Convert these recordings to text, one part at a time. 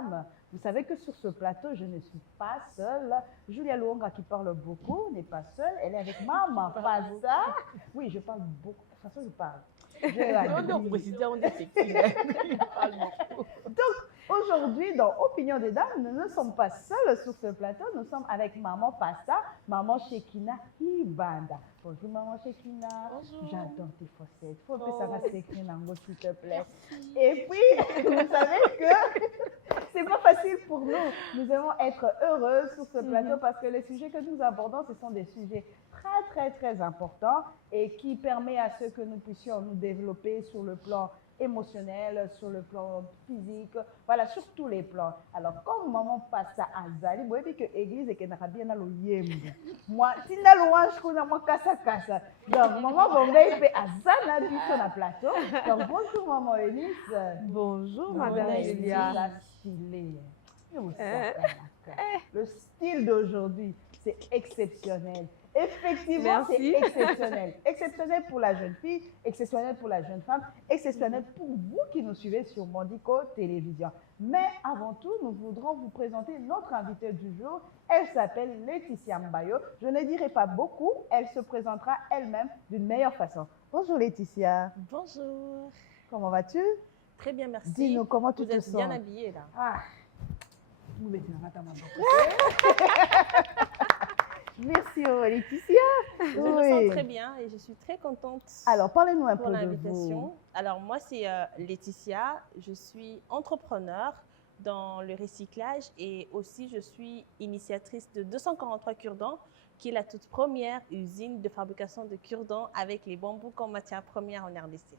dames, vous savez que sur ce plateau, je ne suis pas seule. Julia Luonga qui parle beaucoup n'est pas seule. Elle est avec Maman Fassa. Oui, je parle beaucoup. De toute façon, je parle. Donc, aujourd'hui, dans Opinion des dames, nous ne sommes pas seuls sur ce plateau. Nous sommes avec Maman Fassa, Maman Shekina Ibanda. Bonjour Maman Shekina. Bonjour. J'adore tes faussettes. Faut que ça reste écrit Nango, s'il te plaît. Et puis, vous savez que c'est pas facile pour nous. Nous aimons être heureux sur ce plateau parce que les sujets que nous abordons, ce sont des sujets très importants et qui permettent à ce que nous puissions nous développer sur le plan émotionnel, sur le plan physique, voilà, sur tous les plans. Alors, comme maman passe à Azali, vous voyez que l'église est bien à l'oyembe. Moi, si la louange, je connais moi casa. Donc, maman Bombay fait Azana du sur le plateau. Donc, bonjour maman Elise. Bonjour madame Elia. Le style d'aujourd'hui, c'est exceptionnel. Effectivement, c'est exceptionnel. Exceptionnel pour la jeune fille, exceptionnel pour la jeune femme, exceptionnel pour vous qui nous suivez sur Mondico Télévision. Mais avant tout, nous voudrons vous présenter notre invitée du jour. Elle s'appelle Laetitia Mbayo. Je ne dirai pas beaucoup, elle se présentera elle-même d'une meilleure façon. Bonjour Laetitia. Bonjour. Comment vas-tu? Très bien, merci. Dis-nous comment tu te sens. Vous êtes bien habillée là. Ah. Merci Laetitia. Je me sens très bien et je suis très contente. Alors, parlez-nous un pour peu de l'invitation. vous. Alors, moi, c'est Laetitia. Je suis entrepreneur dans le recyclage et aussi je suis initiatrice de 243 cure-dents, qui est la toute première usine de fabrication de cure-dents avec les bambous comme matière première en RDC.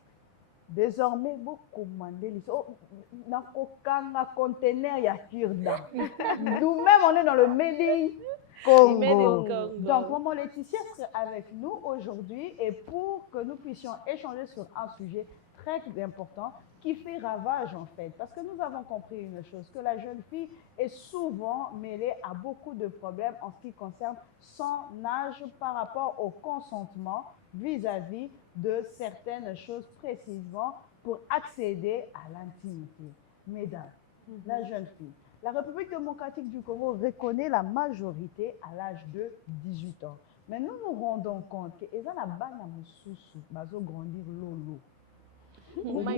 Désormais, vous commandez dans aucun conteneur, il y a cure-dents. Nous-mêmes, on est dans le Made in Congo. Donc, maman Laetitia serait avec nous aujourd'hui et pour que nous puissions échanger sur un sujet très important qui fait ravage en fait. Parce que nous avons compris une chose, que la jeune fille est souvent mêlée à beaucoup de problèmes en ce qui concerne son âge par rapport au consentement vis-à-vis de certaines choses précisément pour accéder à l'intimité. Mesdames, la jeune fille, la République démocratique du Congo reconnaît la majorité à l'âge de 18 ans. Mais nous nous rendons compte que les gens ont grandir lolo. Oh, ok.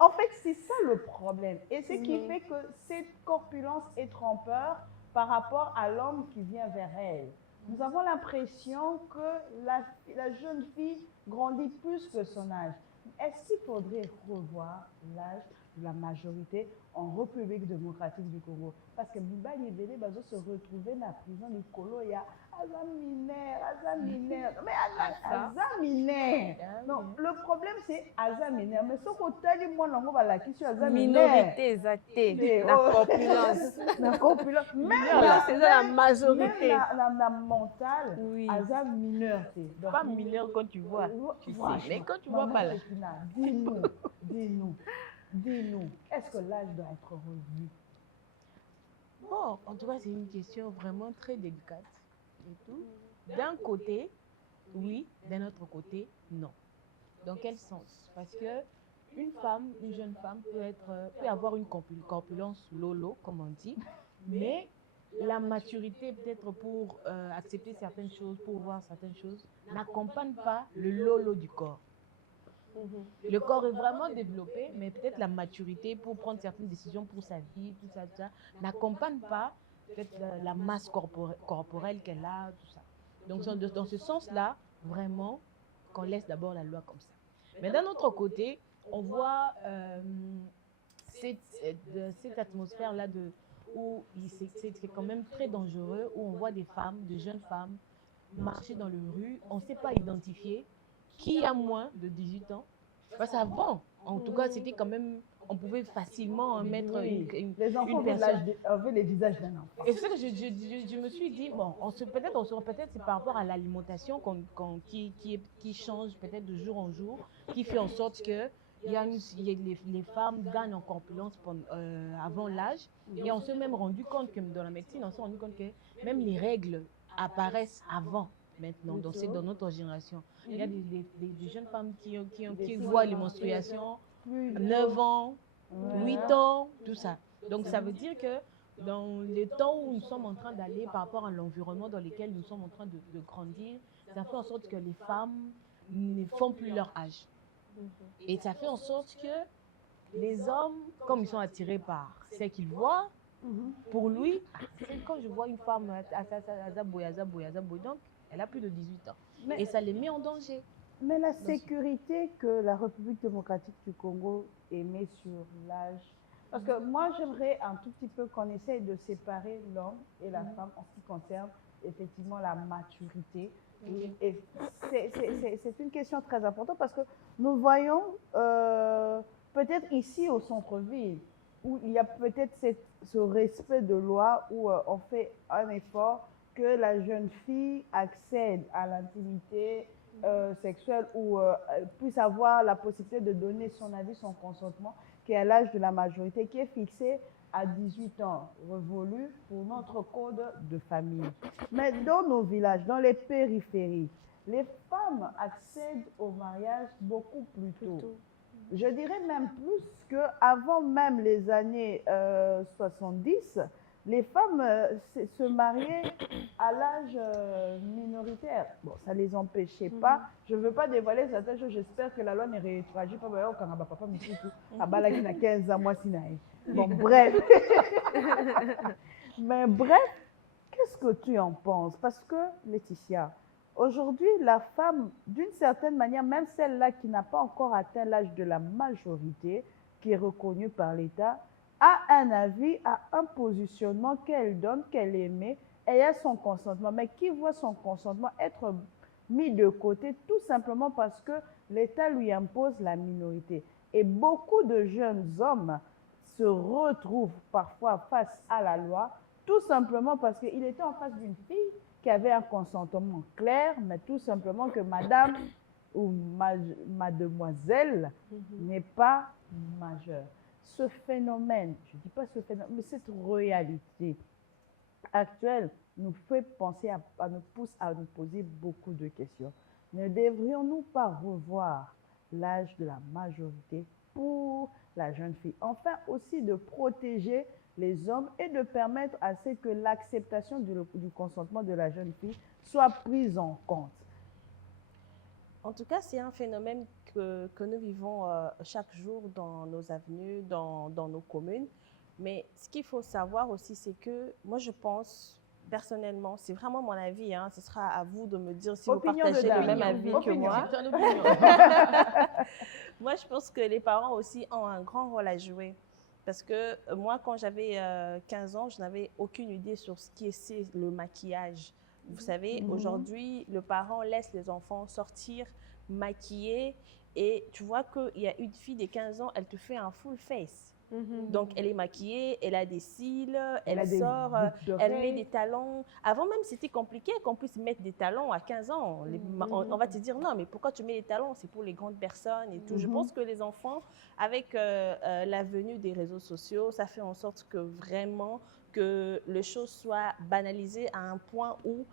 En fait, c'est ça le problème. Et ce qui fait que cette corpulence est trompeur par rapport à l'homme qui vient vers elle. Nous avons l'impression que la jeune fille grandit plus que son âge. Est-ce qu'il faudrait revoir l'âge de la majorité en République démocratique du Congo? Parce que Bibali Bélé va se retrouver dans la prison du Colo, il y a Azaminaire. Mais Azaminaire. Non, le problème c'est Azaminaire. Mais ce que tu moi, on va la question Azaminaire. Minorité exactée, la corpulence. La corpulence. Même c'est ça la majorité. Même la mentale, Oui. Azaminaire. Pas mineur quand tu vois. Tu sais, mais quand tu vois pas là. Dis-nous, est-ce que l'âge doit être revu? Bon, en tout cas, c'est une question vraiment très délicate et tout. D'un côté, oui, d'un autre côté, non. Dans quel sens? Parce que une jeune femme peut avoir une corpulence lolo, comme on dit, mais la maturité peut-être pour accepter certaines choses, pour voir certaines choses, n'accompagne pas le lolo du corps. Le corps est vraiment développé, mais peut-être la maturité pour prendre certaines décisions pour sa vie, tout ça, n'accompagne pas peut-être la masse corporelle qu'elle a, tout ça. Donc, dans ce sens-là, vraiment, qu'on laisse d'abord la loi comme ça. Mais d'un autre côté, on voit cette atmosphère-là où c'est quand même très dangereux, où on voit des femmes, de jeunes femmes, marcher dans les rues, on ne sait pas identifier qui a moins de 18 ans. Parce qu'avant, en tout cas, c'était quand même, on pouvait facilement mettre les enfants avaient les visages d'un enfant. Et c'est ça que je me suis dit, bon, peut-être c'est par rapport à l'alimentation qui change peut-être de jour en jour, qui fait en sorte que les femmes gagnent en corpulence avant l'âge. Et on s'est même rendu compte que dans la médecine, on s'est rendu compte que même les règles apparaissent avant maintenant, Plutôt. dans notre génération. Il y a des jeunes femmes qui Des voient filles, les menstruations Plus 9 ans, Ouais. 8 ans, tout ça. Donc ça veut dire que dans le temps où nous sommes en train d'aller par rapport à l'environnement dans lequel nous sommes en train de grandir, ça fait en sorte que les femmes ne font plus leur âge. Et ça fait en sorte que les hommes, comme ils sont attirés par ce qu'ils voient, pour lui, c'est quand je vois une femme Azaboy, donc elle a plus de 18 ans. Mais- Et ça les met en danger. Mais la sécurité que la République démocratique du Congo émet sur l'âge, parce que moi j'aimerais un tout petit peu qu'on essaye de séparer l'homme et la femme en ce qui concerne effectivement la maturité. Et c'est une question très importante parce que nous voyons peut-être ici au centre-ville où il y a peut-être ce respect de loi où on fait un effort que la jeune fille accède à l'intimité sexuelle ou puisse avoir la possibilité de donner son avis, son consentement, qui est à l'âge de la majorité, qui est fixé à 18 ans, révolu pour notre code de famille. Mais dans nos villages, dans les périphéries, les femmes accèdent au mariage beaucoup plus tôt. Je dirais même plus qu'avant même les années 70, les femmes se mariaient à l'âge minoritaire. Bon, ça ne les empêchait pas. Je ne veux pas dévoiler certaines choses. J'espère que la loi ne réagit pas. Papa, qui n'a 15 ans, moi, bon, bref. Mais bref, qu'est-ce que tu en penses? Parce que, Laetitia, aujourd'hui, la femme, d'une certaine manière, même celle-là qui n'a pas encore atteint l'âge de la majorité, qui est reconnue par l'État, a un avis, a un positionnement qu'elle donne, qu'elle émet, et a son consentement, mais qui voit son consentement être mis de côté tout simplement parce que l'État lui impose la minorité. Et beaucoup de jeunes hommes se retrouvent parfois face à la loi, tout simplement parce qu'il était en face d'une fille qui avait un consentement clair, mais tout simplement que madame ou mademoiselle n'est pas majeure. Ce phénomène, je ne dis pas ce phénomène, mais cette réalité actuelle nous fait penser nous pousse à nous poser beaucoup de questions. Ne devrions-nous pas revoir l'âge de la majorité pour la jeune fille? Enfin, aussi de protéger les hommes et de permettre à ce que l'acceptation du consentement de la jeune fille soit prise en compte. En tout cas, c'est un phénomène que nous vivons chaque jour dans nos avenues, dans nos communes. Mais ce qu'il faut savoir aussi, c'est que moi, je pense, personnellement, c'est vraiment mon avis, hein, ce sera à vous de me dire si Opinion vous partagez de le même dame. avis que Opinion. moi. C'est une opinion. Moi, je pense que les parents aussi ont un grand rôle à jouer. Parce que moi, quand j'avais 15 ans, je n'avais aucune idée sur ce qui est le maquillage. Vous savez, aujourd'hui, le parent laisse les enfants sortir, maquiller, et tu vois qu'il y a une fille de 15 ans, elle te fait un full face. Donc, elle est maquillée, elle a des cils, elle sort, elle met des talons. Avant même, c'était compliqué qu'on puisse mettre des talons à 15 ans. On va te dire, non, mais pourquoi tu mets des talons? C'est pour les grandes personnes et tout. Je pense que les enfants, avec la venue des réseaux sociaux, ça fait en sorte que vraiment, que les choses soient banalisées à un point où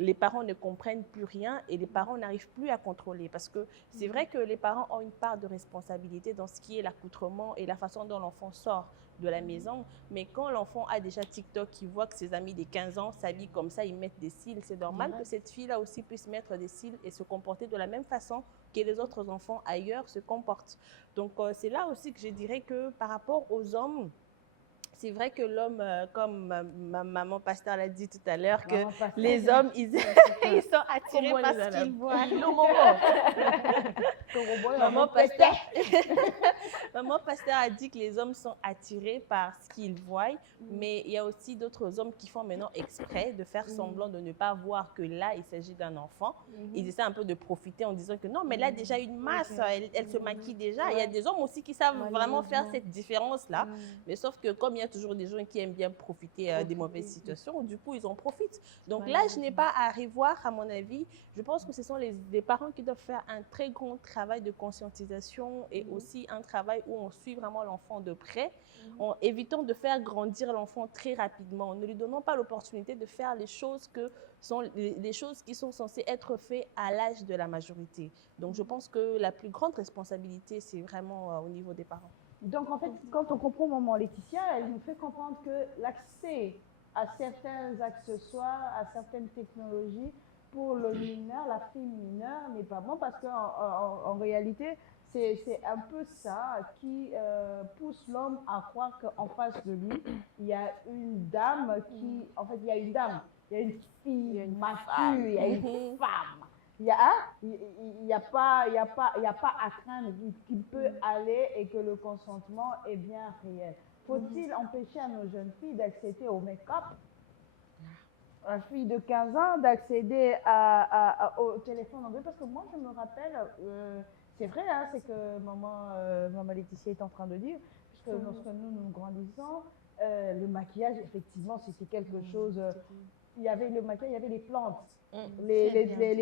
les parents ne comprennent plus rien et les parents n'arrivent plus à contrôler. Parce que c'est vrai que les parents ont une part de responsabilité dans ce qui est l'accoutrement et la façon dont l'enfant sort de la maison. Mais quand l'enfant a déjà TikTok, il voit que ses amis de 15 ans s'habillent comme ça, ils mettent des cils, c'est normal que cette fille-là aussi puisse mettre des cils et se comporter de la même façon que les autres enfants ailleurs se comportent. Donc, c'est là aussi que je dirais que par rapport aux hommes, c'est vrai que l'homme, comme ma maman pasteur l'a dit tout à l'heure, que les hommes, ils sont attirés par ce qu'ils voient. Maman pasteur a dit que les hommes sont attirés par ce qu'ils voient, mais il y a aussi d'autres hommes qui font maintenant exprès de faire semblant de ne pas voir que là, il s'agit d'un enfant. Ils essaient un peu de profiter en disant que non, mais là, déjà une masse, elle se maquille déjà. Il y a des hommes aussi qui savent vraiment faire cette différence-là, mais sauf que comme il y a toujours des gens qui aiment bien profiter des mauvaises situations, du coup, ils en profitent. Donc là, je n'ai pas à revoir, à mon avis. Je pense que ce sont les parents qui doivent faire un très grand travail de conscientisation et aussi un travail où on suit vraiment l'enfant de près, en évitant de faire grandir l'enfant très rapidement, en ne lui donnant pas l'opportunité de faire les choses qui sont censées être faites à l'âge de la majorité. Donc, je pense que la plus grande responsabilité, c'est vraiment au niveau des parents. Donc, en fait, quand on comprend maman Laetitia, elle nous fait comprendre que l'accès à certains accessoires, à certaines technologies, pour le mineur, la fille mineure, n'est pas bon parce qu'en réalité, c'est un peu ça qui pousse l'homme à croire qu'en face de lui, il y a une dame qui... En fait, il y a une dame, il y a une fille mature, il y a une femme. Il n'y a pas à craindre qu'il peut aller et que le consentement est bien réel. Faut-il empêcher à nos jeunes filles d'accéder au make-up? Une fille de 15 ans d'accéder au téléphone anglais, parce que moi je me rappelle, c'est vrai, hein, c'est que maman Laetitia est en train de dire, puisque lorsque nous grandissons, le maquillage, effectivement, c'était quelque chose, il y avait le maquillage, il y avait les plantes, les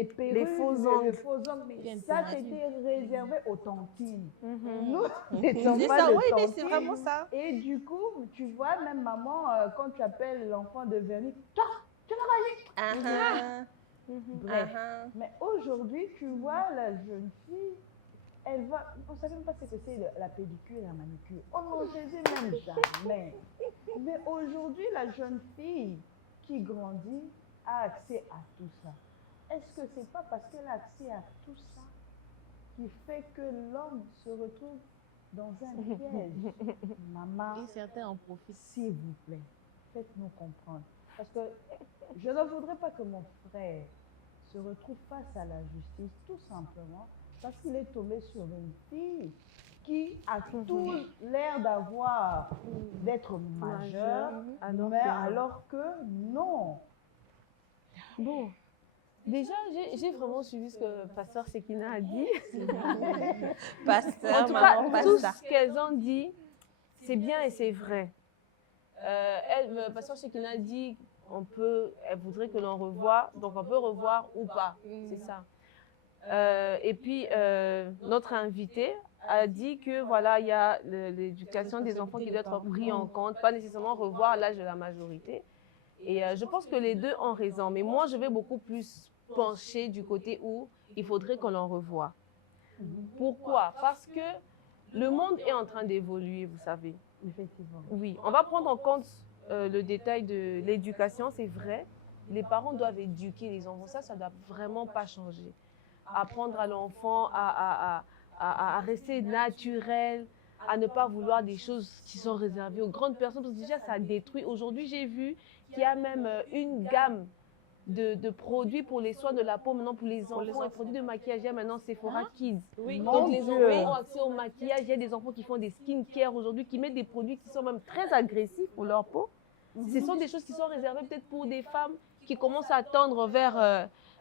perruques, les faux ongles, mais ça c'était réservé aux tantines. Nous n'étions pas de oui, mais c'est tantines. vraiment ça. Et du coup, tu vois, même maman, quand tu appelles l'enfant de vernis, toi, tu vas manger. Bref. Mais aujourd'hui, tu vois, la jeune fille, elle va. On ne savait même pas ce que c'est la pédicure et la manicure. On n'en faisait même jamais. Mais aujourd'hui, la jeune fille qui grandit a accès à tout ça. Est-ce que c'est pas parce qu'elle a accès à tout ça qui fait que l'homme se retrouve dans un piège? Maman, Et certains en profitent. s'il vous plaît, faites-nous comprendre. Parce que je ne voudrais pas que mon frère se retrouve face à la justice, tout simplement parce qu'il est tombé sur une fille qui a tout l'air d'être majeure, alors que non. Bon, déjà, j'ai vraiment suivi ce que Pasteur Sekina a dit. Pasteur, En tout cas, maman, tout pasteur. ce qu'elles ont dit, c'est bien et c'est vrai. Pasteur Sekina a dit, elle voudrait que l'on revoie, donc on peut revoir ou pas, c'est ça. Et puis, notre invité a dit que voilà, il y a l'éducation des enfants qui doit être prise en compte, pas nécessairement revoir à l'âge de la majorité. Et je pense que les deux ont raison, mais moi, je vais beaucoup plus pencher du côté où il faudrait qu'on l'en revoie. Pourquoi? Parce que le monde est en train d'évoluer, vous savez. Effectivement. Oui, on va prendre en compte le détail de l'éducation, c'est vrai. Les parents doivent éduquer les enfants, ça ne doit vraiment pas changer. Apprendre à l'enfant à rester naturel, à ne pas vouloir des choses qui sont réservées aux grandes personnes, parce que déjà ça détruit. Aujourd'hui, j'ai vu qu'il y a même une gamme de produits pour les soins de la peau, maintenant pour les enfants, et produits de maquillage, il y a maintenant Sephora Kids. Oui. Donc les enfants ont accès au maquillage, il y a des enfants qui font des skincare aujourd'hui, qui mettent des produits qui sont même très agressifs pour leur peau. Ce sont des choses qui sont réservées peut-être pour des femmes qui commencent à tendre vers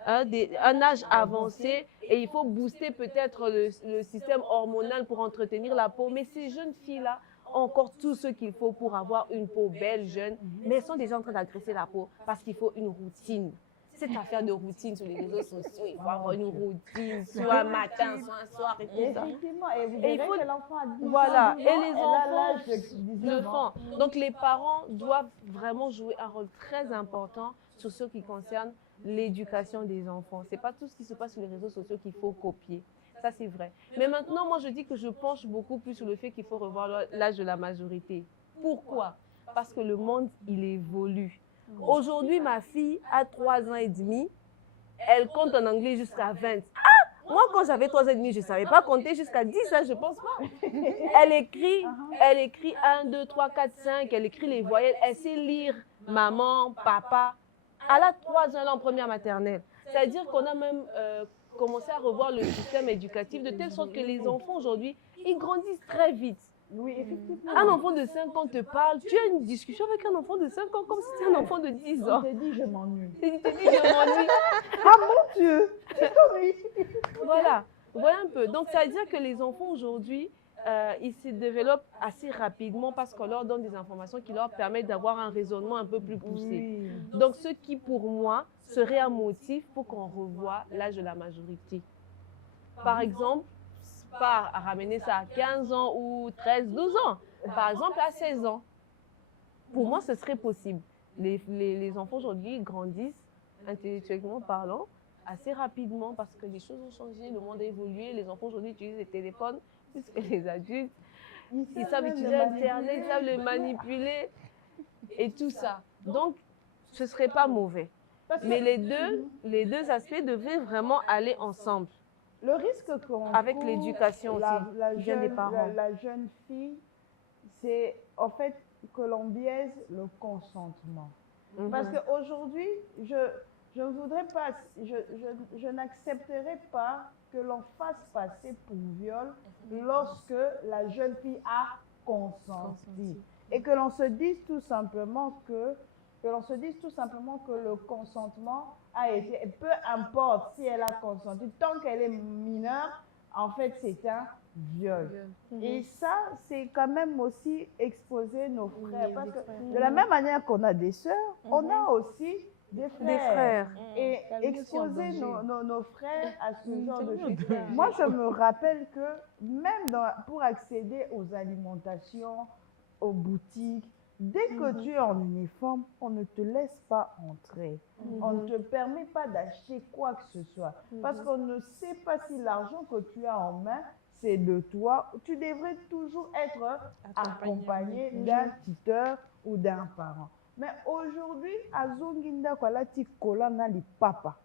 un âge avancé et il faut booster peut-être le système hormonal pour entretenir la peau. Mais ces jeunes filles-là ont encore tout ce qu'il faut pour avoir une peau belle, jeune, mais elles sont déjà en train d'agresser la peau parce qu'il faut une routine. Cette affaire de routine sur les réseaux sociaux, il faut avoir une routine, soit un matin, soit un soir et tout ça. Effectivement, et vous Et verrez il faut- que l'enfant a 10 Voilà, ans, 12 et ans, les elle a enfants l'âge de 19 le ans. font. Donc les parents doivent vraiment jouer un rôle très important sur ce qui concerne l'éducation des enfants. Ce n'est pas tout ce qui se passe sur les réseaux sociaux qu'il faut copier. Ça, c'est vrai. Mais maintenant, moi, je dis que je penche beaucoup plus sur le fait qu'il faut revoir l'âge de la majorité. Pourquoi? Parce que le monde, il évolue. Aujourd'hui, ma fille a 3 ans et demi. Elle compte en anglais jusqu'à 20. Ah! Moi, quand j'avais 3 ans et demi, je ne savais pas compter jusqu'à 10, hein, je ne pense pas. Elle écrit 1, 2, 3, 4, 5. Elle écrit les voyelles. Elle sait lire maman, papa. Elle a 3 ans là, en première maternelle. C'est-à-dire qu'on a même commencé à revoir le système éducatif de telle sorte que les enfants aujourd'hui, ils grandissent très vite. Oui, effectivement. Un enfant de 5 ans te parle, tu as une discussion avec un enfant de 5 ans comme si c'était un enfant de 10 On ans. te dit, je m'ennuie. Il te dit, je m'ennuie. Ah mon Dieu, tu t'ennuies. Voilà un peu. Donc, ça veut dire que les enfants aujourd'hui, ils se développent assez rapidement parce qu'on leur donne des informations qui leur permettent d'avoir un raisonnement un peu plus poussé. Oui. Donc, ce qui, pour moi, serait un motif pour qu'on revoie l'âge de la majorité. Par exemple, pas à ramener ça à 15 ans ou 13, 12 ans. Par exemple, à 16 ans. Pour moi, ce serait possible. Les enfants aujourd'hui grandissent, intellectuellement parlant, assez rapidement parce que les choses ont changé, le monde a évolué. Les enfants aujourd'hui utilisent les téléphones plus que les adultes. Ils savent utiliser Internet, ils savent le manipuler et tout ça. Donc, ce ne serait pas mauvais. Mais les deux aspects devraient vraiment aller ensemble. Le risque qu'on avec court, l'éducation aussi, vient des parents. La jeune fille, c'est en fait que l'on biaise le consentement. Parce qu'aujourd'hui, je ne voudrais pas, je n'accepterai pas que l'on fasse passer pour viol lorsque la jeune fille a consenti. Et que l'on se dise tout simplement que le consentement a été, peu importe si elle a consenti, tant qu'elle est mineure, en fait, c'est un viol. Et ça, c'est quand même aussi exposer nos frères. Parce que de la même manière qu'on a des sœurs, on a aussi des frères. Et exposer nos frères à ce genre de choses. Moi, je me rappelle que même pour accéder aux alimentations, aux boutiques, dès que tu es en uniforme, on ne te laisse pas entrer. On ne te permet pas d'acheter quoi que ce soit. Parce qu'on ne sait pas si l'argent que tu as en main, c'est de toi. Tu devrais toujours être accompagné d'un tuteur ou d'un parent. Mais aujourd'hui, à Zonginda, Kwalati Kolana li papa,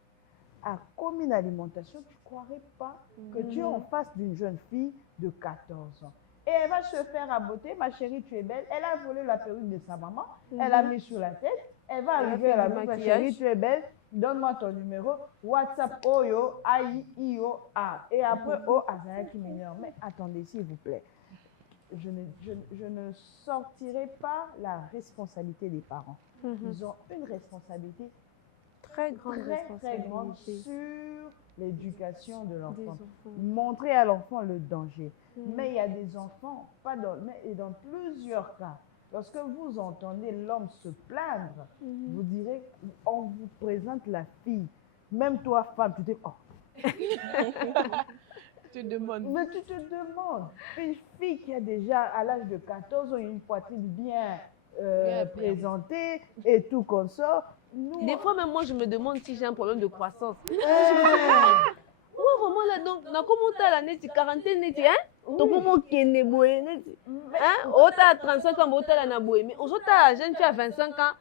à comme une alimentation, tu ne croirais pas que tu es en face d'une jeune fille de 14 ans. Et elle va se faire aboter, ma chérie, tu es belle. Elle a volé la perruque de sa maman, elle a mis sur la tête, elle va arriver à la maison, ma chérie, tu es belle, donne-moi ton numéro, WhatsApp, Oyo, Aïe, Io, A. Et après, Oh, Azaya qui m'énerve. Mais attendez, s'il vous plaît, je ne sortirai pas la responsabilité des parents. Ils ont une responsabilité très grande sur l'éducation de l'enfant. Montrer à l'enfant le danger. Mais il y a des enfants, et dans plusieurs cas, lorsque vous entendez l'homme se plaindre, vous direz, on vous présente la fille. Même toi, femme, tu te dis, oh. Tu te demandes. Mais tu te demandes, une fille qui a déjà à l'âge de 14 ans une poitrine bien présentée et tout comme ça. Des fois même moi je me demande si j'ai un problème de croissance. Vraiment là donc na comment tu la neti quarantaine neti hein to comment kene boye neti hein ota 35 ans ota la na boye mais ozota jeune fille à 25 ans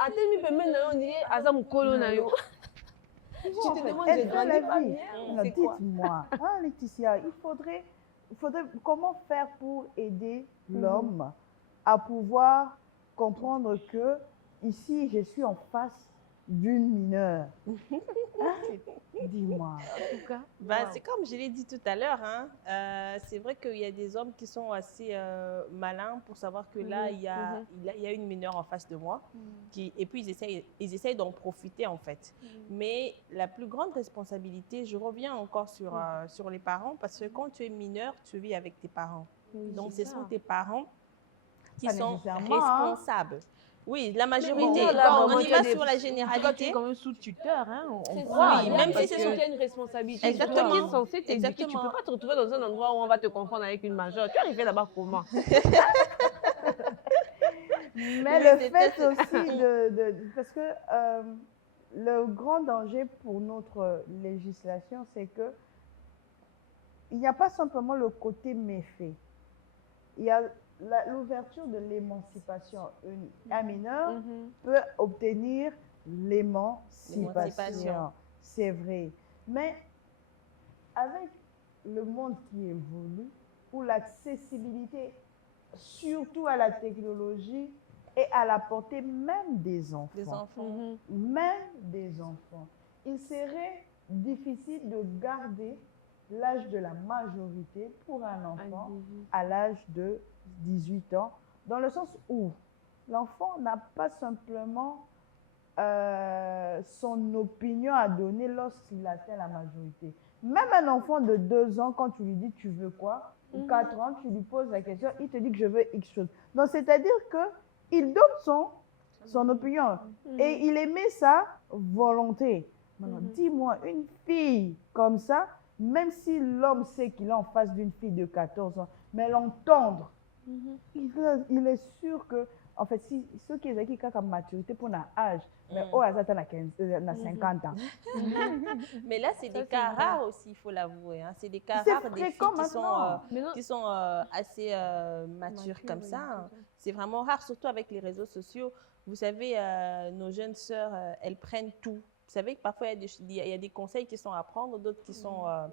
atemi pembeni na yo ndiye aza mukolo na yo. Tu te demandes, je grandis pas bien. Dites-moi, hein, Laetitia, il faudrait comment faire pour aider l'homme à pouvoir comprendre que ici, je suis en face d'une mineure. Dis-moi. En tout cas, c'est comme je l'ai dit tout à l'heure, hein, c'est vrai qu'il y a des hommes qui sont assez malins pour savoir que là, il y a une mineure en face de moi. Et puis, ils essayent d'en profiter, en fait. Mais la plus grande responsabilité, je reviens encore sur les parents, parce que quand tu es mineur, tu vis avec tes parents. Donc, ce sont tes parents qui sont responsables. Oui, la majorité. On y va sur la généralité. Tu es quand même sous tuteur, hein? C'est ça. Oui, même si c'est sûr qu'il y a une responsabilité. Exactement. Tu es censé t'éduquer. Tu ne peux pas te retrouver dans un endroit où on va te confondre avec une majeure. Tu es arrivé là-bas comment? Mais le fait aussi parce que le grand danger pour notre législation, c'est que il n'y a pas simplement le côté méfait. Il y a l'ouverture de l'émancipation. Un mineur peut obtenir l'émancipation. C'est vrai. Mais avec le monde qui évolue, où l'accessibilité, surtout à la technologie, est à la portée même des enfants. Même des enfants. Il serait difficile de garder l'âge de la majorité pour un enfant à l'âge de 18 ans, dans le sens où l'enfant n'a pas simplement son opinion à donner lorsqu'il atteint la majorité. Même un enfant de 2 ans, quand tu lui dis tu veux quoi, ou 4 ans, tu lui poses la question, il te dit que je veux X chose. Donc c'est-à-dire qu'il donne son opinion et il émet sa volonté. Maintenant, dis-moi, une fille comme ça, même si l'homme sait qu'il est en face d'une fille de 14 ans, mais l'entendre, il est sûr que, en fait, si ceux qui ont comme maturité pour un âge, mais au hasard, na 50 ans. Mais là, c'est des cas rares aussi, il faut l'avouer. Hein. C'est des cas C'est rares des filles fréquent maintenant. qui sont assez matures comme ça. Hein. C'est vraiment rare, surtout avec les réseaux sociaux. Vous savez, nos jeunes sœurs, elles prennent tout. Vous savez que parfois, il y a des conseils qui sont à prendre, d'autres qui sont à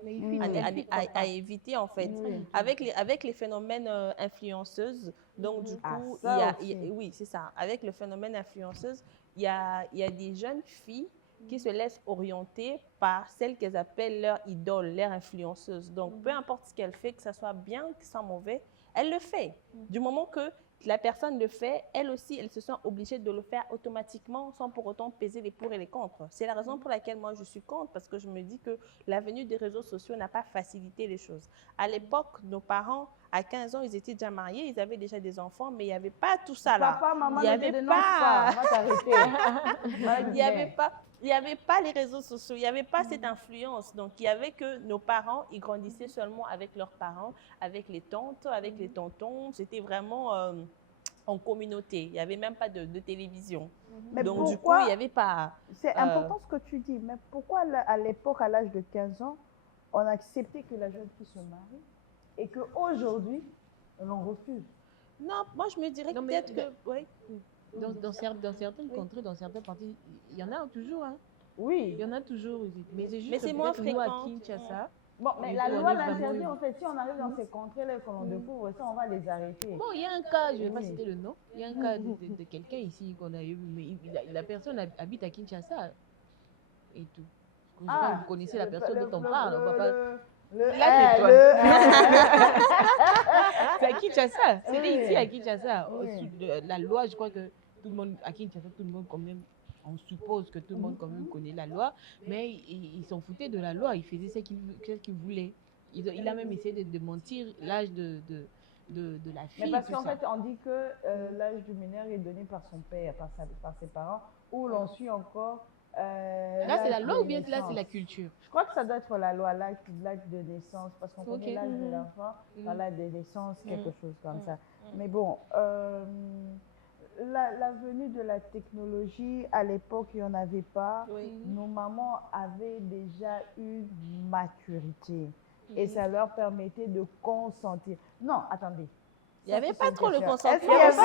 éviter, en fait. Avec les phénomènes influenceuses, donc du coup, oui, c'est ça. Avec le phénomène influenceuse, il y a des jeunes filles qui se laissent orienter par celles qu'elles appellent leur idole, leur influenceuse. Donc, peu importe ce qu'elle fait, que ça soit bien, que ça soit mauvais, elle le fait. Du moment que la personne le fait, elle aussi, elle se sent obligée de le faire automatiquement sans pour autant peser les pour et les contre. C'est la raison pour laquelle moi je suis contre, parce que je me dis que la venue des réseaux sociaux n'a pas facilité les choses. À l'époque, nos parents, à 15 ans, ils étaient déjà mariés, ils avaient déjà des enfants, mais il n'y avait pas tout ça là. Papa, maman, il n'y avait pas. Il n'y avait pas les réseaux sociaux, il n'y avait pas cette influence. Donc, il y avait que nos parents, ils grandissaient seulement avec leurs parents, avec les tantes, avec les tontons. C'était vraiment en communauté. Il n'y avait même pas de télévision. Mais donc, pourquoi, du coup, il n'y avait pas... C'est important ce que tu dis, mais pourquoi à l'époque, à l'âge de 15 ans, on a accepté que la jeune fille se marie et qu'aujourd'hui, on refuse? Non, moi, je me dirais peut-être que... Oui. Dans certaines contrées, dans certains parties, il y en a toujours. Hein. Oui. Il y en a toujours. Mais c'est moins fréquent. À Kinshasa. Bon, mais la loi l'interdit, en fait. Si on arrive dans ces contrées-là que l'on découvre ça, on va les arrêter. Bon, il y a un cas, je ne vais pas citer le nom, il y a un cas de quelqu'un ici qu'on a eu, mais la personne habite à Kinshasa et tout. Vous connaissez la personne dont on parle. C'est à Kinshasa. C'était ici à Kinshasa. La loi, je crois que tout le monde, à Kinshasa, tout le monde quand même, on suppose que tout le monde quand même connaît la loi, mais ils s'en foutaient de la loi, ils faisaient ce qu'ils voulaient. Il a même essayé de mentir l'âge de la fille. Mais parce qu'en fait, on dit que l'âge du mineur est donné par son père, par ses parents, ou l'on suit encore... là, c'est la loi ou bien là, c'est la culture? Je crois que ça doit être la loi, l'âge de naissance, parce qu'on connaît l'âge de l'enfant, l'âge de naissance, quelque chose comme ça. Mais bon, la venue de la technologie, à l'époque, il n'y en avait pas. Nos mamans avaient déjà une maturité et ça leur permettait de consentir. Non, attendez. Il n'y avait pas trop le consentement. Moi, je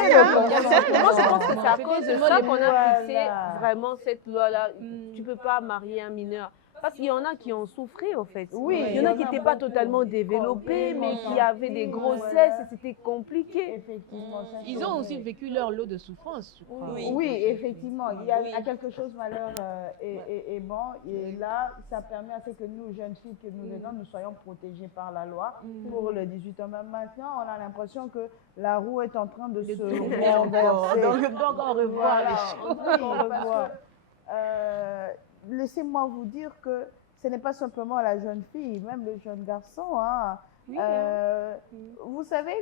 pense que c'est à cause de ça qu'on a fixé vraiment cette loi-là. Tu ne peux pas marier un mineur. Parce qu'il y en a qui ont souffert, en fait. Oui, il y en a qui n'étaient pas totalement développés, mais qui avaient des grossesses et c'était compliqué. Effectivement. Ils ont aussi vécu leur lot de souffrance, je crois. Oui, effectivement. Il y a quelque chose, malheur et bon. Et là, ça permet à ce que nous, jeunes filles, que nous venons, nous soyons protégées par la loi pour le 18 ans. Même maintenant, on a l'impression que la roue est en train de se renverser. Donc, je peux encore revoir les choses. Laissez-moi vous dire que ce n'est pas simplement la jeune fille, même le jeune garçon. Hein. Vous savez,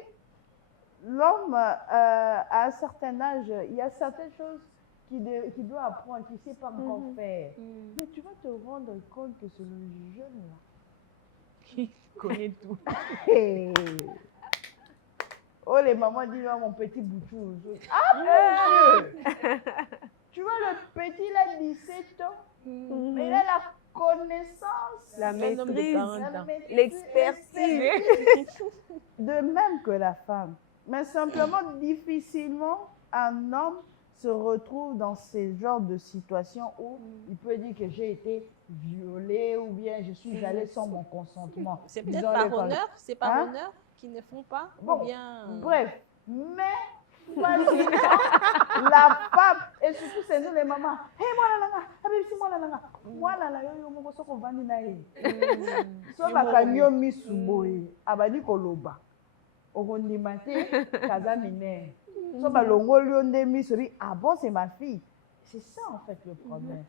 l'homme, à un certain âge, il y a certaines choses qu'il doit apprendre, qu'il ne sait pas encore faire. Mais tu vas te rendre compte que c'est le jeune là qui connaît tout. Oh, les mamans disent, oh, mon petit boutou. Ah, mon Dieu! Tu vois, le petit, là, 17 ans, mais il a la connaissance, la maîtrise, l'expertise. De même que la femme. Mais simplement, difficilement, un homme se retrouve dans ce genre de situation où il peut dire que j'ai été violée ou bien je suis allée sans mon consentement. C'est peut-être par honneur, c'est par honneur qu'ils ne font pas. Bon, ou bien... bref, mais la femme, et surtout c'est nous les mamans, hey, moi là, yo soko vandi na ye. So bakanyo misuboye, abadi koloba. Okondima te kaza minere. So balongoli yo nde miso bi, ah bon c'est ma fille. C'est ça en fait le problème.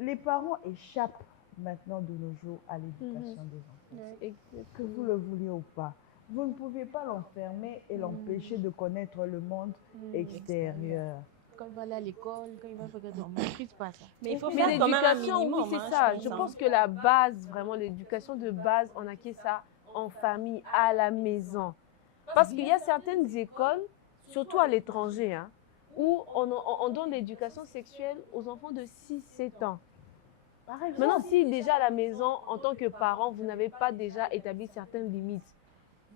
Les parents échappent maintenant de nos jours à l'éducation des enfants. Que vous le vouliez ou pas. Vous ne pouvez pas l'enfermer et l'empêcher de connaître le monde extérieur. quand il va aller à l'école, quand il va faire on ne maîtrise pas ça. Mais il faut Mais faire quand même un l'éducation, minimum. oui, c'est hein, ça. Je hein. pense que la base, vraiment, l'éducation de base, on acquiert ça en famille, à la maison. Parce qu'il y a certaines écoles, surtout à l'étranger, hein, où on donne l'éducation sexuelle aux enfants de 6-7 ans. Par exemple, Maintenant, si déjà à la maison, en tant que parent, vous n'avez pas déjà établi certaines limites,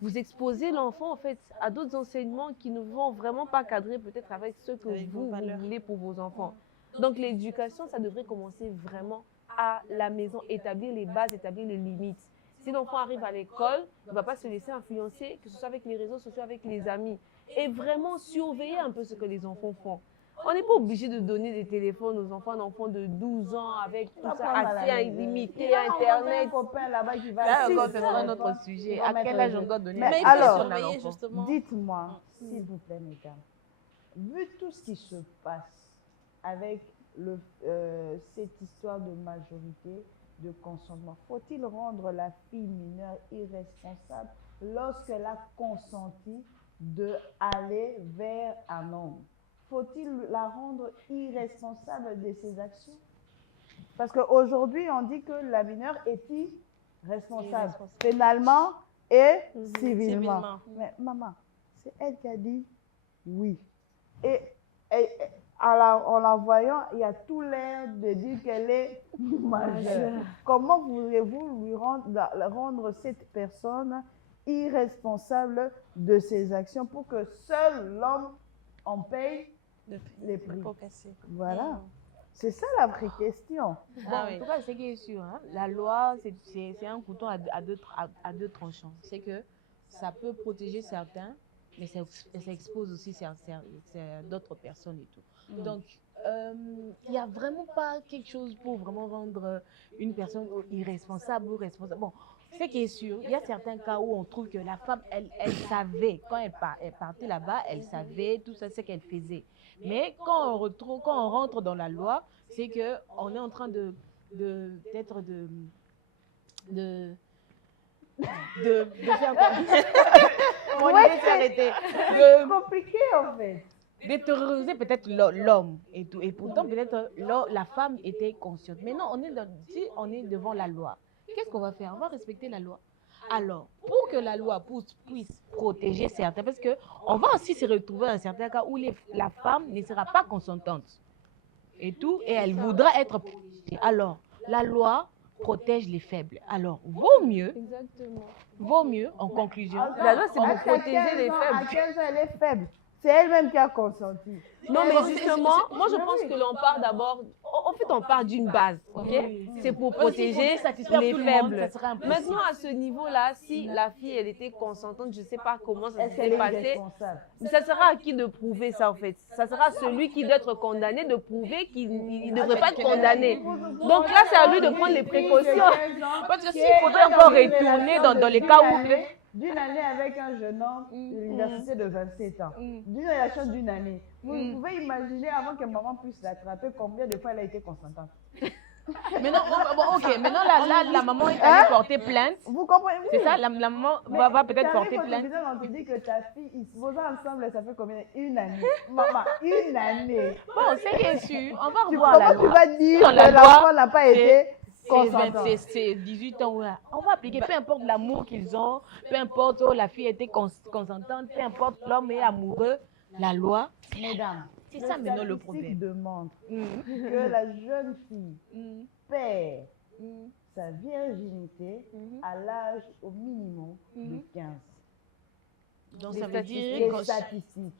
vous exposez l'enfant en fait à d'autres enseignements qui ne vont vraiment pas cadrer peut-être avec ce que Avec vos vous valeurs. voulez pour vos enfants. Donc l'éducation, ça devrait commencer vraiment à la maison, établir les bases, établir les limites. Si l'enfant arrive à l'école, il ne va pas se laisser influencer, que ce soit avec les réseaux sociaux, avec les amis, et vraiment surveiller un peu ce que les enfants font. On n'est pas obligé de donner des téléphones aux enfants, un enfant de 12 ans avec tout ça, accès illimité à Internet. Un copain là-bas qui va... Là Si, encore, ça, c'est ça, un autre sujet. il va À mettre quel âge le on jeu. doit donner Mais Mais il faut alors, surveiller l'enfant. justement. dites-moi, s'il vous plaît, mesdames, vu tout ce qui se passe avec cette histoire de majorité, de consentement, faut-il rendre la fille mineure irresponsable lorsqu'elle a consenti d'aller vers un homme? Faut-il la rendre irresponsable de ses actions? Parce qu'aujourd'hui, on dit que la mineure est irresponsable, Irresponsable. pénalement et civilement. Civilement. Mais maman, c'est elle qui a dit oui. Et en la voyant, il y a tout l'air de dire qu'elle est majeure. Comment voulez-vous lui rendre cette personne irresponsable de ses actions pour que seul l'homme en paye les prix? Pour casser. Voilà. C'est ça la vraie question. Bon, Ah en oui. tout cas, ce qui est sûr, hein, la loi, c'est un couteau à deux tranchants. C'est que ça peut protéger certains, mais ça expose aussi d'autres personnes et tout. Donc, il n'y a vraiment pas quelque chose pour vraiment rendre une personne irresponsable ou responsable. Bon, ce qui est sûr, il y a certains cas où on trouve que la femme, elle savait, quand elle partait là-bas, elle savait tout ça, ce qu'elle faisait. Mais quand on rentre dans la loi, c'est qu'on est en train de faire quoi? Mon idée s'est arrêtée. C'est compliqué en fait. De terroriser peut-être l'homme et tout. Et pourtant, peut-être la femme était consciente. Mais non, si on est devant la loi, qu'est-ce qu'on va faire? On va respecter la loi. Alors, pour que la loi puisse protéger certains, parce qu'on va aussi se retrouver dans certains cas où la femme ne sera pas consentante et tout, et elle voudra être protégée. Alors, la loi protège les faibles. Alors, vaut mieux, en conclusion, La loi, c'est pour Est-ce qu'à protéger 15 les ans, faibles. À 15 ans, elle est faible. C'est elle-même qui a consenti. Non, mais Bon, justement, moi je pense que l'on part d'abord, en fait on part d'une base, ok? C'est pour protéger les faibles. Maintenant à ce niveau-là, si la fille elle était consentante, je ne sais pas comment ça Est-ce qu'elle s'est est passé, irresponsable? ça sera à qui de prouver ça en fait? Ça sera à celui qui doit être condamné de prouver qu'il ne devrait pas être condamné. Donc là c'est à lui de prendre les précautions. Parce que s'il faudrait encore retourner dans les cas où... D'une année avec un jeune homme de l'université de 27 ans. D'une relation d'une année. Vous pouvez imaginer avant que maman puisse l'attraper combien de fois elle a été consentante. Mais non, bon, ok, maintenant la maman est allée porter plainte. Vous comprenez? C'est ça, la maman va peut-être porter plainte. On te dit que ta fille, ils se posent ensemble, ça fait combien? Une année. Maman, une année. Bon, c'est bien sûr, on va Tu, revoir la comment tu loi. vas dire Dans la que loi, l'enfant n'a pas été C'est consentant? c'est 18 ans, ouais. On va appliquer, peu importe l'amour qu'ils ont, peu importe la fille était consentante, peu importe l'homme est amoureux, la loi, Mesdames, c'est ça maintenant le statistique problème. demande que la jeune fille perd sa virginité à l'âge au minimum de 15. Donc Les ça veut statistiques- dire les statistiques.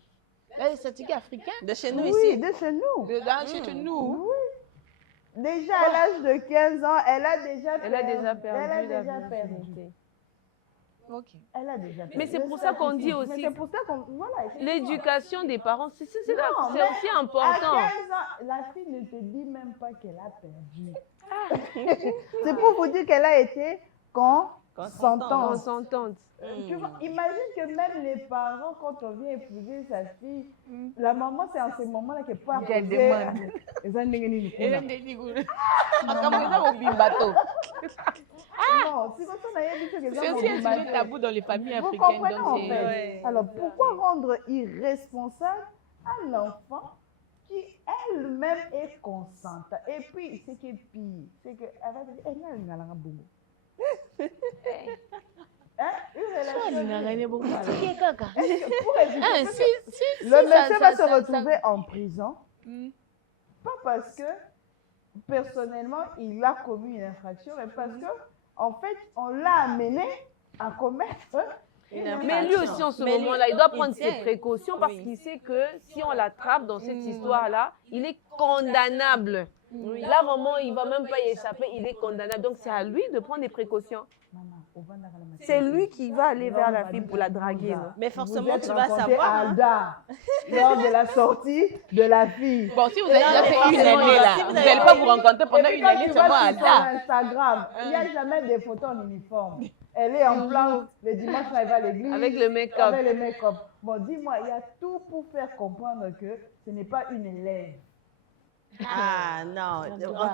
les statistiques africaines, De chez nous Oui, ici. de chez nous. chez nous. Déjà à l'âge de 15 ans, elle a déjà Elle a déjà perdu Elle a la déjà perdu. virginité. Ok. Elle a déjà perdu. Mais c'est Les pour ça qu'on dit statistiques. aussi Mais c'est pour ça qu'on... Voilà. l'éducation des parents, c'est Non, mais aussi À important. 15 ans, la fille ne te dit même pas qu'elle a perdu. C'est pour vous dire qu'elle a été consentante. Consentante. Tu vois, imagine que même les parents, quand on vient épouser sa fille, la maman, c'est en ce moment-là qu'elle peut Qu'elle poser- demande. Non, c'est comme ça qu'on a dit que les C'est gens aussi vont un demander. sujet tabou dans les familles Vous africaines. comprenez Donc en c'est... fait. Ouais. Alors pourquoi rendre irresponsable un enfant qui elle-même est consentante. Et puis, ce qui est pire, c'est qu'elle va te dire, elle n'a rien à la boum. Hein? Une relation. Pour éviter le monsieur va se retrouver en prison, pas parce que personnellement il a commis une infraction, mais parce que en fait on l'a amené à commettre une infraction. Mais lui aussi en ce moment-là, il doit prendre ses précautions parce qu'il sait que si on l'attrape dans cette histoire-là, il est condamnable. Là vraiment, il ne va même pas y échapper, il est condamnable. Donc c'est à lui de prendre des précautions. C'est lui qui va aller vers la fille pour la draguer. Non? Mais forcément, Vous tu êtes vas rencontré savoir. Alda lors de la sortie de la fille. Bon, si vous avez déjà fait une forcément, année là, si vous vous n'allez avez- pas vous rencontrer pendant Et puis une quand année tu seulement vas à sur son Alda. Instagram, il n'y a jamais des photos en uniforme. Elle est en plan, le dimanche, elle va à l'église. Avec le make-up. Avec le make-up. Bon, dis-moi, il y a tout pour faire comprendre que ce n'est pas une élève. Ah non,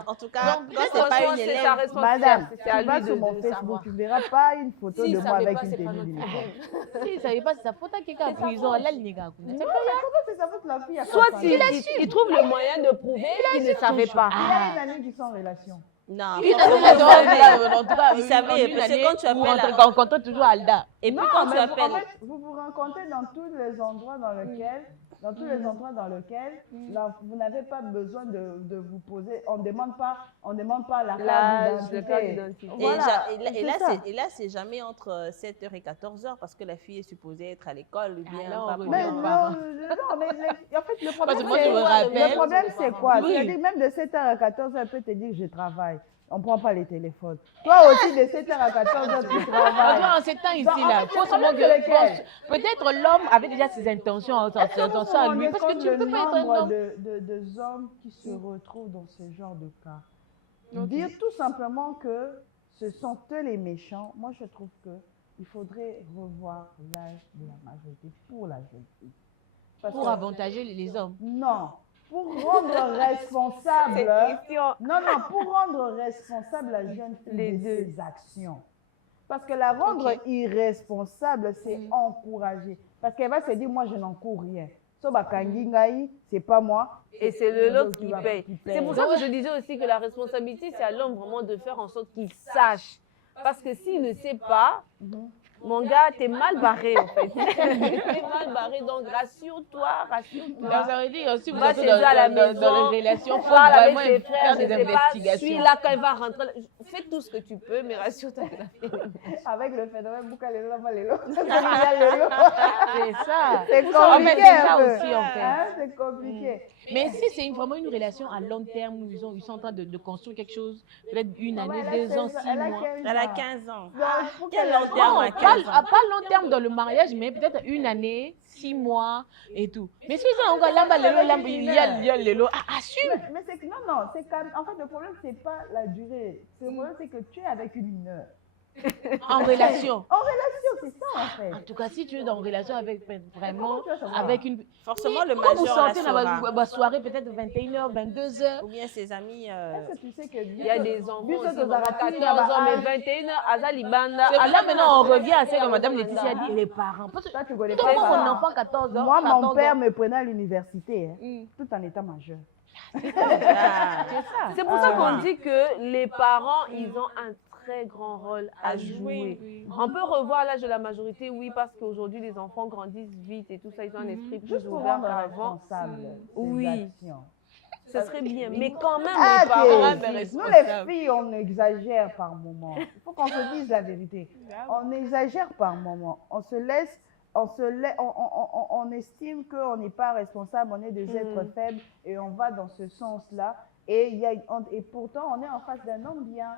en tout cas, Donc, quand c'est pas une c'est élève. sa Madame, responsabilité. C'est à tu vas lui sur mon de Facebook, savoir. tu ne verras pas une photo Si, de ça moi fait avec pas, une c'est pas tenue notre d'uniforme. Si, il ne savait pas, c'est sa faute qui est en prison. Là, il n'est pas. Non, mais comment c'est sa faute, la fille a Soit consenti. il trouve le moyen de prouver qu'il ne savait pas. Il a une amie qui sont en relation. Non, Une forcément, année, en tout cas, il savait, parce que quand tu vous appelles rencontrez toujours Alda. Et puis Non, quand tu mais en appelles, fait, vous vous rencontrez dans tous les endroits dans lesquels, vous n'avez pas besoin de vous poser. On ne demande pas la L'âge, carte le carte d'identité. d'identité. Voilà, et là, c'est jamais entre 7h et 14h parce que la fille est supposée être à l'école ou bien Alors, pas on Mais revient non, aux parents. en fait, le problème, que moi, je me rappelle, le problème, c'est quoi? Oui. C'est-à-dire, même de 7h à 14h, elle peut te dire que je travaille. On ne prend pas les téléphones. Toi aussi, de 7h à 14h, tu travailles. Franchement, en ces temps ici, Donc, en là, fait, il faut le seulement problème, c'est lequel? peut-être l'homme avait déjà ses intentions à lui, parce que tu ne peux pas être un homme. de hommes qui se retrouvent dans ce genre de cas. Dire tout simplement que ce sont eux les méchants, moi je trouve qu'il faudrait revoir l'âge de la majorité pour la jeune fille. Parce Pour que- avantager les hommes. Non, pour rendre responsable. Non, pour rendre responsable la jeune fille de ses actions. Parce que la rendre irresponsable, c'est encourager. Parce qu'elle va se dire, moi, je n'encours rien. C'est pas moi. Et c'est le l'autre qui va- paye. qui paye. C'est pour ça que je disais aussi que la responsabilité, c'est à l'homme vraiment de faire en sorte qu'il sache. Parce que s'il ne sait pas, mon gars, t'es mal barré en fait. T'es mal barré, donc rassure-toi. Donc, ça veut dire, si vous Va êtes chez eux à la maison, dans les relations, il faut parle vraiment avec tes frères, faire des je sais pas, investigations. suis là quand elle va rentrer. Fais tout ce que tu peux, mais rassure-toi que la fille. Avec le phénomène Boukalelo, Malelo. C'est ça. C'est En fait, compliqué c'est un ça peu. aussi, en fait. Hein, c'est compliqué. Mais si c'est vraiment une relation à long terme où ils sont en train de construire quelque chose, peut-être une année, Ouais, 2 ans, 6 mois. elle a 15 ans. Donc, Quel qu'elle- long terme Non, à pas 15 ans? long terme dans le mariage, mais peut-être une année, 6 mois et tout. Mais si vous avez encore lamba lelo, lamba, il y a lelo, assume. Mais c'est que non, c'est quand même, en fait, le problème, c'est pas la durée. Le problème, c'est que tu es avec une mineure. En relation. En relation, c'est ça, en fait. En tout cas, si tu es en relation avec vraiment, tu vas savoir? avec une. Forcément, le Quand vous majeur la sortez dans saura. votre soirée, peut-être 21h, 22h. Ou bien ses amis. Est-ce que tu sais que Il y a des enfants Vu que aussi, Tozara vraiment Fille, 14 ans, mais là-bas, 21 ans, Azali Banda. C'est là maintenant, on revient à ce que Madame Laetitia a dit, les parents. Parce que toi, tu connais quand pas mon ça. enfant 14 ans, Moi, mon 14 père ans, me prenait à l'université, hein, tout en étant majeur. Ah. C'est pour ça qu'on dit que les parents, ils ont un très grand rôle à jouer. On peut revoir l'âge de la majorité, oui, parce qu'aujourd'hui, les enfants grandissent vite et tout ça, ils ont un esprit plus Juste pour ouvert rendre qu'avant. responsable Oui. ses actions. Ce serait bien. Mais quand même, Ah, les parents, nous les filles, on exagère par moment. Il faut qu'on se dise la vérité. On exagère par moment. On se laisse, on estime qu'on n'est pas responsable, on est des êtres faibles et on va dans ce sens-là. Et pourtant, on est en face d'un homme bien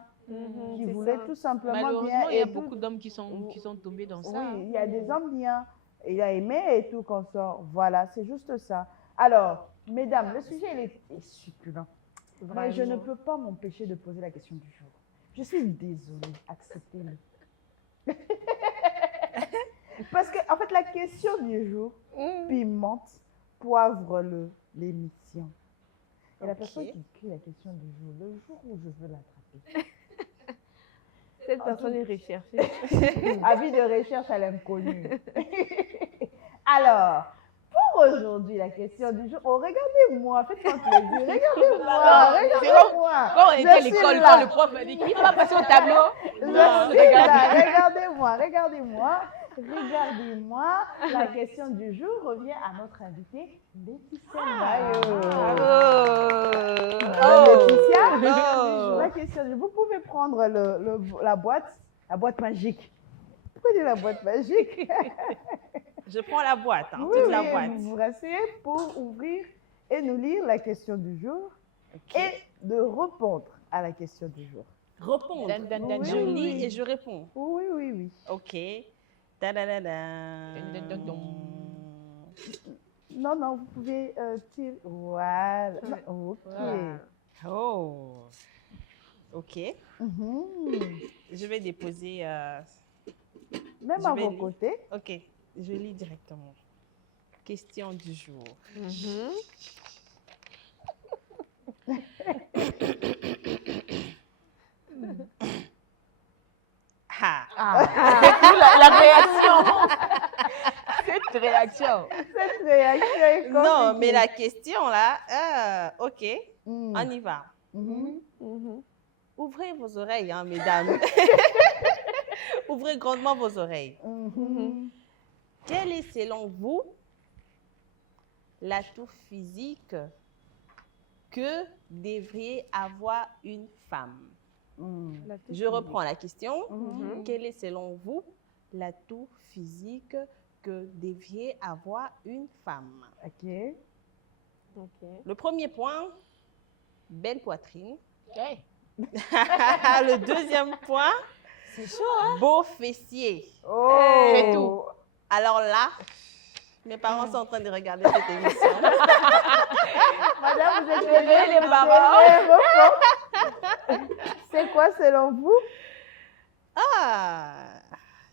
qui voulait tout simplement bien. malheureusement, il y a et tout- beaucoup d'hommes qui sont tombés dans ça. Oui, il y a des hommes bien. Il a aimé et tout qu'on sort. Voilà, c'est juste ça. Alors, mesdames, le sujet il est succulent. Mais je ne peux pas m'empêcher de poser la question du jour. Je suis désolée, acceptez-le. Parce que, en fait, la question du jour pimente, poivre l'émission. Et la personne qui écrit la question du jour, le jour où je veux l'attraper. cette personne est recherchée. Avis de recherche à l'inconnu. Alors, pour aujourd'hui, la question du jour. Oh, regardez-moi, faites-moi plaisir. Regardez-moi, regardez-moi. Quand on était à Je suis l'école, là. quand le prof m'a dit qui va passer au tableau, Je suis là. Regardez-moi. La question du jour revient à notre invitée, Laetitia Mbayo. Laetitia, la question du jour. Vous pouvez prendre la boîte magique. Prenez la boîte magique. Je prends la boîte, Oui, toute la oui, boîte. vous vous rasseyez pour ouvrir et nous lire la question du jour Ok. et de répondre à la question du jour. Répondre. Oui, Je oui, lis oui. et je réponds. Oui. Ok. Ta-da-da-da. Non, vous pouvez tirer. Voilà. Non, ok. Oh. Ok. Mhm. Je vais déposer. Même Je à vais vos lire. côtés. Ok. Je lis directement. Question du jour. Ah. la réaction. Cette réaction. Cette réaction est Non, compliquée. mais la question là, ok, Mhm. on y va. Mhm. Ouvrez vos oreilles, hein, mesdames. Ouvrez grandement vos oreilles. Mhm. Quel est selon vous l'atout physique que devrait avoir une femme? Mhm. Je reprends la question. Mhm. Quel est selon vous l'atout physique que devrait avoir une femme? Ok. Le premier point, belle poitrine. Hey. Le deuxième point, C'est chaud, hein? beau fessier. Oh. C'est tout. Alors là, mes parents sont en train de regarder cette émission. Madame, vous êtes Désolée, les parents. C'est quoi selon vous? Ah,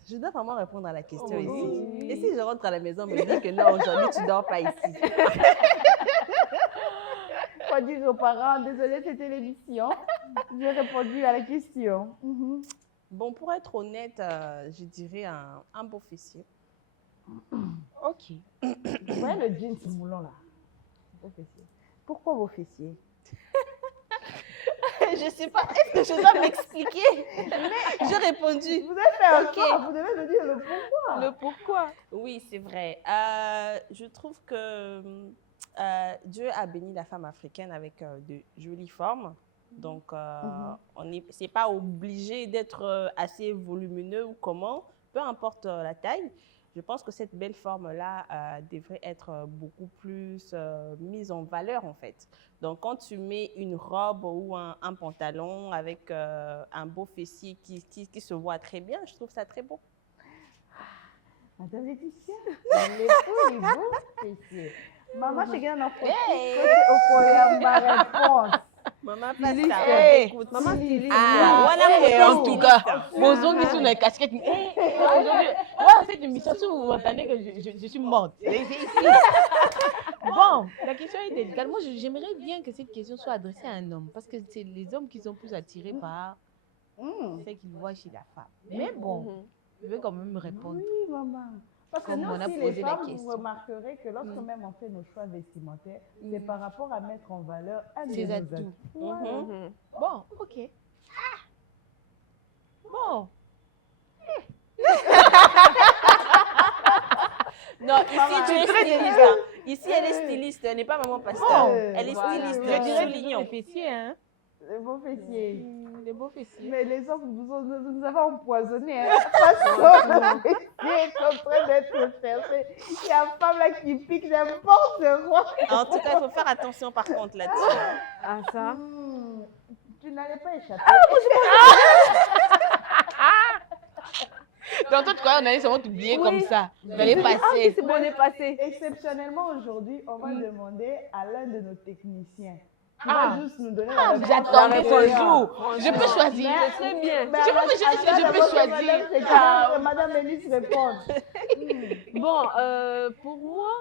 je dois vraiment répondre à la question Oui. ici. Et si je rentre à la maison, on me dit que non, aujourd'hui, tu ne dors pas ici. Faut dire aux parents, désolé, c'était l'émission. J'ai répondu à la question. Mhm. Bon, pour être honnête, je dirais un beau fessier. Ok. Vous voyez le jeans moulant là? Vos fessiers. Pourquoi vos fessiers? Je ne sais pas, est-ce que je dois m'expliquer? J'ai répondu. Vous avez fait un Ok. choix, vous devez me dire le pourquoi. Le pourquoi? Oui, c'est vrai. Je trouve que Dieu a béni la femme africaine avec de jolies formes. Donc, c'est pas obligé d'être assez volumineux ou comment, peu importe la taille. Je pense que cette belle forme-là devrait être beaucoup plus mise en valeur, en fait. Donc, quand tu mets une robe ou un pantalon avec un beau fessier qui se voit très bien, je trouve ça très beau. Madame Laetitia, les beaux fessiers. Maman, je gagne un réponse. Maman, pas Styliste. ça. Hey. Écoute, Maman, styliste. En tout cas, vos ongles sur les casquettes. Aujourd'hui, moi, cette émission, si vous m'entendez que je suis morte. C'est ici. Bon, la question est délicate. Moi, j'aimerais bien que cette question soit adressée à un homme. Parce que c'est les hommes qui sont plus attirés par ce qu'ils voient chez la femme. Mais bon, je vais quand même répondre. Oui, maman. Parce que Comme nous on a aussi, posé les la femmes, vous question. remarquerez que lorsque même on fait nos choix vestimentaires, c'est par rapport à mettre en valeur un de Ces nos atouts. atouts. Bon, ok. Bon. Non, ici, tu es styliste. Hein. Ici, elle est styliste. Elle n'est pas maman pasteur. Oh, Elle est voilà. styliste. Je dirais Soulignons. les fessiers, hein. Les beaux fessiers. Les beaux fessiers. Mais les hommes, nous avons empoisonné. Hein. Parce que les fessiers sont en train d'être cherchés. Il y a une femme là qui pique n'importe quoi. En tout cas, il faut faire attention par contre là-dessus. Hein. Ah, ça? Tu n'allais pas échapper. Dans tout cas, on allait seulement t'oublier Oui. comme ça. Vous allez Ah, passer. c'est bon, on est passé. Exceptionnellement, aujourd'hui, on va demander à l'un de nos techniciens qui Ah. va juste nous donner la réponse. J'attendais ce La jour. Je peux choisir. Ce serait bien. Mais Tu vois que je peux choisir. Madame Élise répond. Bon, pour moi,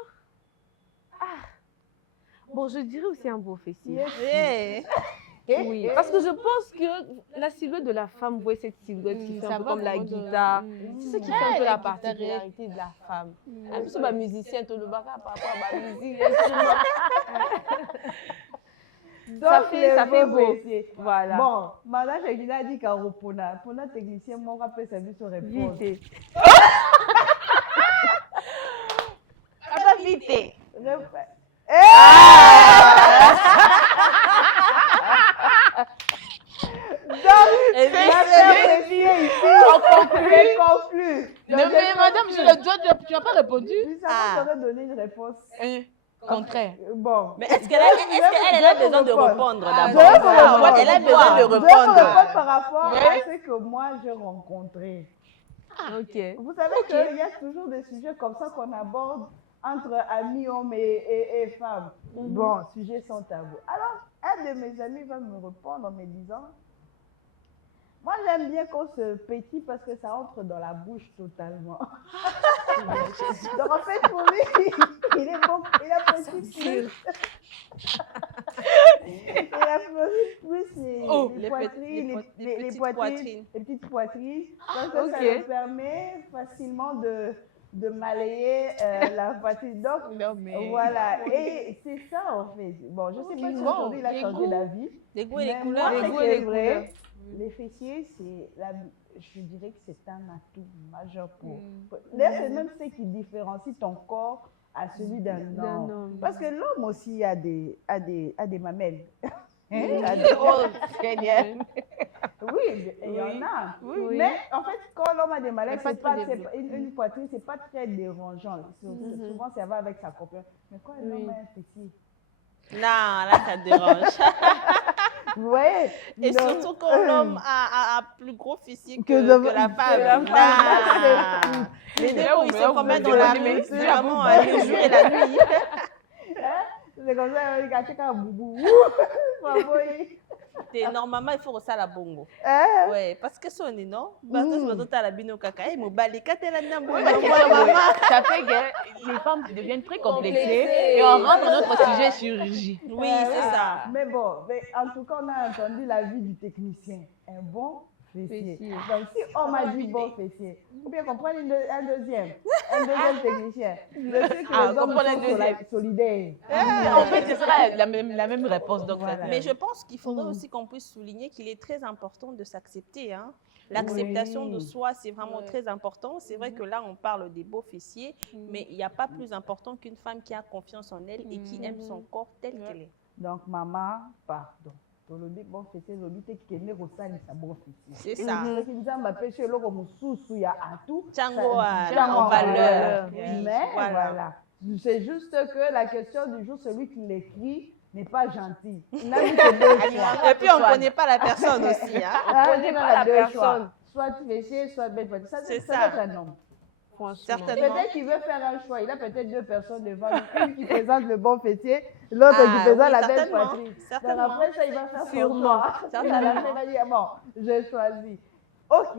bon, je dirais aussi un beau fessier. Yes. Hey. Oui, parce que je pense que la silhouette de la femme, vous voyez cette silhouette qui fait un peu comme la guitare, c'est ce qui fait un peu la particularité de la femme. En plus, ma musicienne, tout le baka, par rapport à ma musique, ça fait beau. Voilà. Bon, maintenant, j'ai déjà dit qu'à Pona technicien, moi, on peut servir sur réponse. Vite. On conclut. Mais madame, tu n'as pas répondu. Ça m'aurait donné une réponse. Contraire. Bon. Mais est-ce qu'elle a besoin de répondre d'abord? Elle a besoin de Je vais répondre. répondre par rapport à ce que moi j'ai rencontré. Ok. Vous savez qu'il y a toujours des sujets comme ça qu'on aborde entre amis, hommes et femmes. Bon, sujets sans tabou. Alors, un de mes amis va me répondre en me disant, moi j'aime bien qu'on se pétille parce que ça entre dans la bouche totalement. Donc en fait pour lui, il est bon, il a petit plus. Il a plus les poitrines, les petites poitrines. Donc ça lui permet facilement de malayer la poitrine. Donc voilà, et c'est ça en fait. Bon, je ne sais pas si aujourd'hui il a changé d'avis. Les goûts et les Mais couleurs. moi, c'est vrai. Les fessiers, je dirais que c'est un atout majeur pour. D'ailleurs, c'est même ce qui différencie ton corps à celui d'un homme. Parce que l'homme aussi a des mamelles. Oh, génial. Oui, il y en a. Oui. Mais en fait, quand l'homme a des malaises, une poitrine, c'est pas très dérangeant. Souvent, ça va avec sa copine. Mais quand l'homme a un fessier. Non, là, ça dérange. Ouais. Et surtout quand l'homme a plus gros physique que la femme. Les deux, ils se promènent dans la rue, vraiment le jour et la nuit. C'est comme ça, il a un boubou. Normalement, il faut ça la bongo. Ouais, parce que son non. Parce que c'est la bino kaka et mobali katela nambo. Ça fait que les femmes deviennent très complexées et on rentre dans notre sujet chirurgie. Oui, c'est ça. Mais bon, en tout cas, on a entendu l'avis du technicien. Un bon fessier. Donc, si on m'a dit bon fessier, ou bien qu'on prenne un deuxième technicien. Je sais que les hommes sont solidaires. En fait, ce sera la même réponse. Donc voilà. Mais je pense qu'il faudrait aussi qu'on puisse souligner qu'il est très important de s'accepter. L'acceptation de soi, c'est vraiment très important. C'est vrai que là, on parle des beaux fessiers, mais il n'y a pas plus important qu'une femme qui a confiance en elle et qui aime son corps tel qu'elle est. Donc, maman, pardon. Le bon fessier, le but est qu'il est sa bon fessier. C'est ça. Ce qui nous a empêché, le il y a tout. Tchango en valeur. Mais voilà. C'est juste que la question du jour, celui qui l'écrit n'est pas gentil. Et puis, on ne connaît pas la personne aussi. On ne connaît pas la personne. Soit fessier, soit belle. C'est ça. Un homme. Certainement. Peut-être qu'il veut faire un choix. Il a peut-être deux personnes devant lui. Une qui présente le bon fessier, l'autre qui présente la belle poitrine. Donc après ça, il va faire son choix. À la fin, il va dire, bon, j'ai choisi. Ok,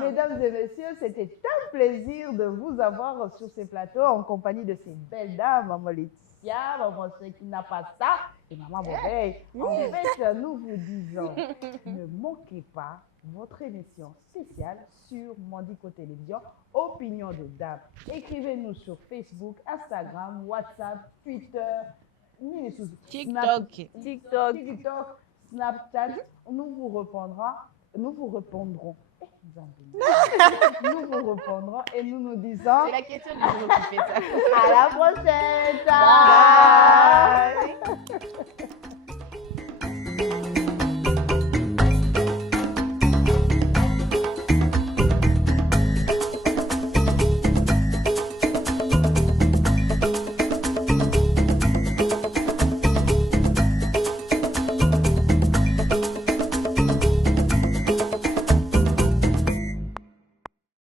mesdames et messieurs, c'était un plaisir de vous avoir sur ces plateaux en compagnie de ces belles dames, maman Laetitia, maman Sekina Pasta et maman Bobey. En fait, nous vous disons, ne manquez pas votre émission spéciale sur Mondico Télévision, Opinion de Dames. Écrivez-nous sur Facebook, Instagram, WhatsApp, Twitter, TikTok, Snapchat. Nous vous répondrons. Nous vous répondrons et nous nous disons. C'est la question du jour qui fait ça. À la prochaine. Bye.